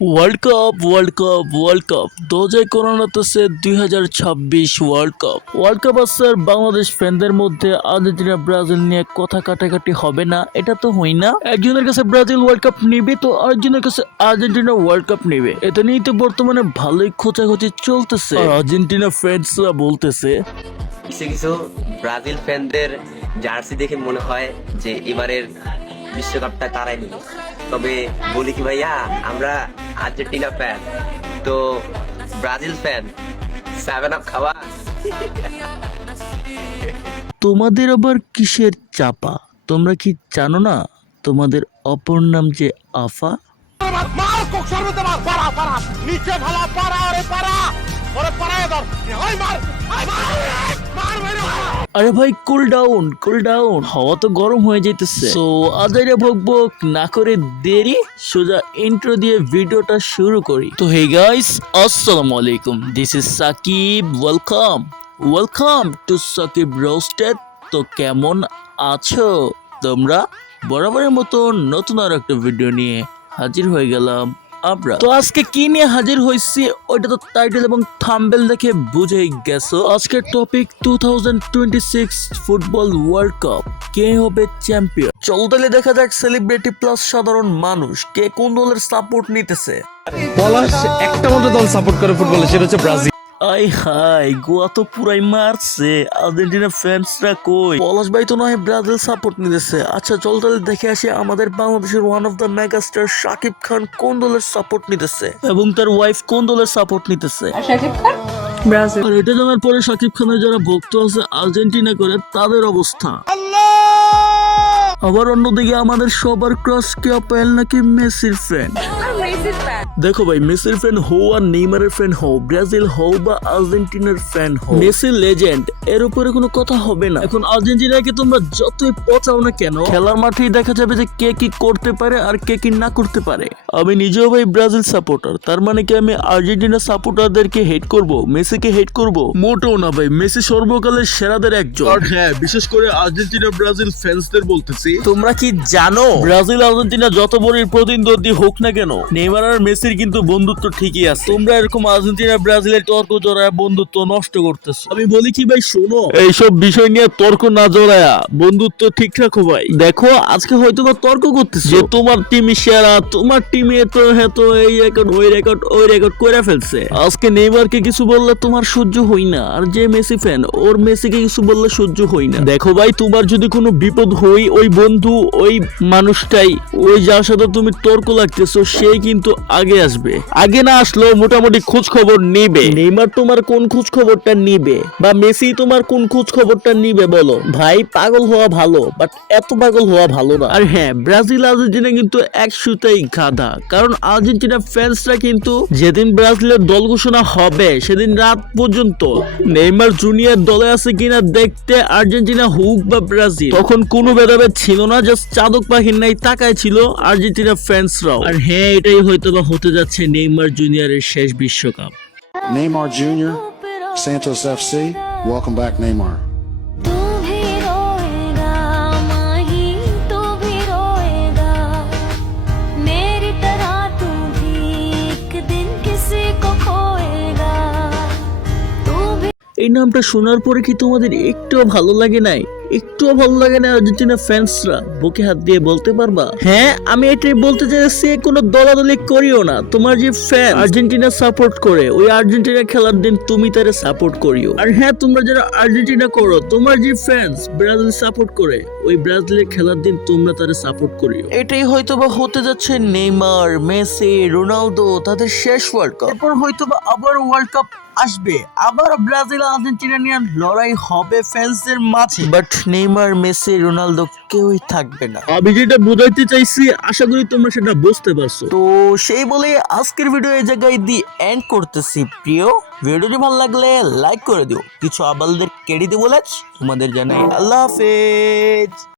World cup দোজায় করোনাতেছে 2026 world cup আছে। বাংলাদেশ ফ্যানদের মধ্যে Argentina Brazil নিয়ে কথা কাটাকাটি হবে না, এটা তো হই না। একজনের কাছে ব্রাজিল ওয়ার্ল্ড কাপ নিবে তো আরেকজনের কাছে আর্জেন্টিনা ওয়ার্ল্ড কাপ নিবে, এটা নিয়ে তো বর্তমানে ভালোই খোঁচাখুচি চলতেছে। আর্জেন্টিনা ফ্যান্সরা বলতেছে কিছু কিছু ব্রাজিল ফ্যানদের জার্সি দেখে মনে হয় যে এবারের বিশ্বকাপটা তারাই নিবে। তবে বলি কি ভাইয়া, আমরা আর্জেন্টিনা ফ্যান, তো ব্রাজিল ফ্যান 7 আপ খাওয়া। তোমাদের আবার কিসের চাপা? তোমরা কি জানো না তোমাদের অপর নাম যে আফা? আরে ভাই কুল ডাউন, হাওয়া তো গরম হয়ে যাইতেছে। সো আজাইরা ভোগ না করে দেরি, সোজা ইন্ট্রো দিয়ে ভিডিওটা শুরু করি। তো হে গাইস, আসসালামু আলাইকুম, this is Sakib. Welcome to Sakib roasted. তো কেমন আছো তোমরা? বরাবরের মতো নতুন আর একটা ভিডিও নিয়ে হাজির হয়ে গেলাম আমরা। তো আজকে কি নিয়ে হাজির হয়েছি ওইটা তো টাইটেল এবং থাম্বনেল দেখে বুঝেই গেছো। আজকের টপিক 2026 ফুটবল ওয়ার্ল্ড কাপ, কে হবে চ্যাম্পিয়ন। চল তাহলে দেখা যাক সেলিব্রিটি প্লাস সাধারণ মানুষ কে কোন দলের সাপোর্ট নিতেছে। পলাশ একটা মাত্র দল সাপোর্ট করে ফুটবলে, সেটা হচ্ছে ব্রাজিল। আই হাই, গোয়া তো পুরাই মারছে। আর্জেন্টিনা ফ্যান্সরা কই? পলাশ ভাই তো নয় ব্রাজিল সাপোর্ট নিতেছে। আচ্ছা চল তাহলে দেখে আসি আমাদের বাংলাদেশের one of the megastar Shakib Khan কোন দলের সাপোর্ট নিতেছে এবং তার ওয়াইফ কোন দলের সাপোর্ট নিতেছে। শাকিব খান ব্রাজিল। আর এটা জানার পরে শাকিব খানের যারা ভক্ত আছে আর্জেন্টিনা করে, তাদের অবস্থা। আবার অন্যদিকে আমাদের সবার ক্রাশ ক্যাপেল নাকি মেসির ফ্যান। দেখো ভাই, মেসির ফ্যান হও আর নেইমারের ফ্যান হও, ব্রাজিল হও বা আর্জেন্টিনার ফ্যান হও, মেসি লেজেন্ড, এর উপরে কোনো কথা হবে না। এখন আর্জেন্টিনাকে তোমরা যতই পচাও না কেন, খেলার মাঠেই দেখা যাবে যে কে কি করতে পারে আর কে কি না করতে পারে। আমি নিজেও ভাই ব্রাজিল সাপোর্টার, তার মানে কি আমি আর্জেন্টিনা সাপোর্টারদেরকে হেট করব, মেসিকে হেট করব? মোটেও না ভাই, মেসি সর্বকালের সেরাদের একজন। আর হ্যাঁ, বিশেষ করে আর্জেন্টিনা ব্রাজিল ফ্যান্সদের বলতেছি, তোমরা কি জানো ব্রাজিল আর্জেন্টিনা যত বড় প্রতিদ্বন্দ্বী হোক না কেন, নেইমার আর মেসির কিন্তু বন্ধুত্ব ঠিকই আছে। তোমরা এরকম আর্জেন্টিনা ব্রাজিলের তর্ক জড়ায় বন্ধুত্ব নষ্ট করতেছো। আমি বলি কি ভাই, শোনো, এইসব বিষয় নিয়ে তর্ক না জড়ায়া বন্ধুত্ব ঠিক রাখো ভাই। দেখো আজকে হয়তো বা তর্ক করতেছো যে তোমার টিমই সেরা, তোমার টিমে তো হ্যাঁ তো এই রেকর্ড ওই রেকর্ড করে ফেলছে। আজকে নেইমারকে কিছু বললে তোমার সহ্য হই না, আর যে মেসি ফ্যান ওর মেসিকে কিছু বললে সহ্য হই না। দেখো ভাই, তোমার যদি কোনো বিপদ হই, ওই বন্ধু ওই মানুষটাই, ওই যার সাথে তুমি তর্ক লাগতেছো সেই কিন্তু আগে আসবে। আগে না আসলেও মোটামুটি খোঁজ খবর নিবে। নেইমার তোমার কোন খোঁজ খবরটা নিবে বা মেসি তোমার কোন খোঁজ খবরটা নিবে বলো? ভাই পাগল হওয়া ভালো, বাট এত পাগল হওয়া ভালো না। আর হ্যাঁ, ব্রাজিল আর্জেন্টিনা কিন্তু এক সুতাই গাধা, কারণ আর্জেন্টিনা ফ্যান্সরা কিন্তু যেদিন ব্রাজিলের দল ঘোষণা হবে সেদিন রাত পর্যন্ত নেইমার জুনিয়র দলে আছে কিনা দেখতে আর্জেন্টিনা হোক বা ব্রাজিল, তখন কোনো ভেদাভেদ ছিল না, জাস্ট চাদক পাখির নাই তাকায় ছিল আর্জেন্টিনা ফ্যান্সরাও। আর হ্যাঁ, এটাই হয়তো বা হতে যাচ্ছে নেইমার জুনিয়রের শেষ বিশ্বকাপ। Neymar Jr., Santos FC, welcome back Neymar. এই নামটা শোনার পরে কি তোমাদের একটুও ভালো লাগে নাই? একটুও ভালো লাগে না আর্জেন্টিনা ফ্যান্সরা? বুকে হাত দিয়ে বলতে পারবা? হ্যাঁ, আমি এটাই বলতে চাইছি, কোনো দলাদলি করিও না। তোমার যে ফ্যান আর্জেন্টিনা সাপোর্ট করে, ওই আর্জেন্টিনা খেলার দিন তুমি তারে সাপোর্ট করিও। আর হ্যাঁ, তোমরা যারা আর্জেন্টিনা করো, তোমার যে ফ্যান্স ব্রাজিল সাপোর্ট করে, ওই ব্রাজিলের খেলার দিন তোমরা তারে সাপোর্ট করিও। এটাই হয়তোবা হতে যাচ্ছে নেইমার, মেসি, রোনালদো তাদের শেষ ওয়ার্ল্ড কাপ। এরপর হয়তোবা আবার ওয়ার্ল্ড কাপ আসবে, আবার ব্রাজিল আর্জেন্টিনা নিয়ে লড়াই হবে ফ্যান্সদের মাঝে, বাট নেইমার, মেসি, রোনালদো কেউই থাকবে না। আমি যেটা বোঝাইতে চাইছি আশা করি তোমরা সেটা বুঝতে পারছো। তো সেই বলে আজকের ভিডিও এই জায়গায় দি এন্ড করতেছি। প্রিয় ভিডিওটি ভালো লাগলে লাইক করে দিও, কিছু আবালদের কেড়ে দিব, তোমাদের জানাই আল্লাহ হাফেজ।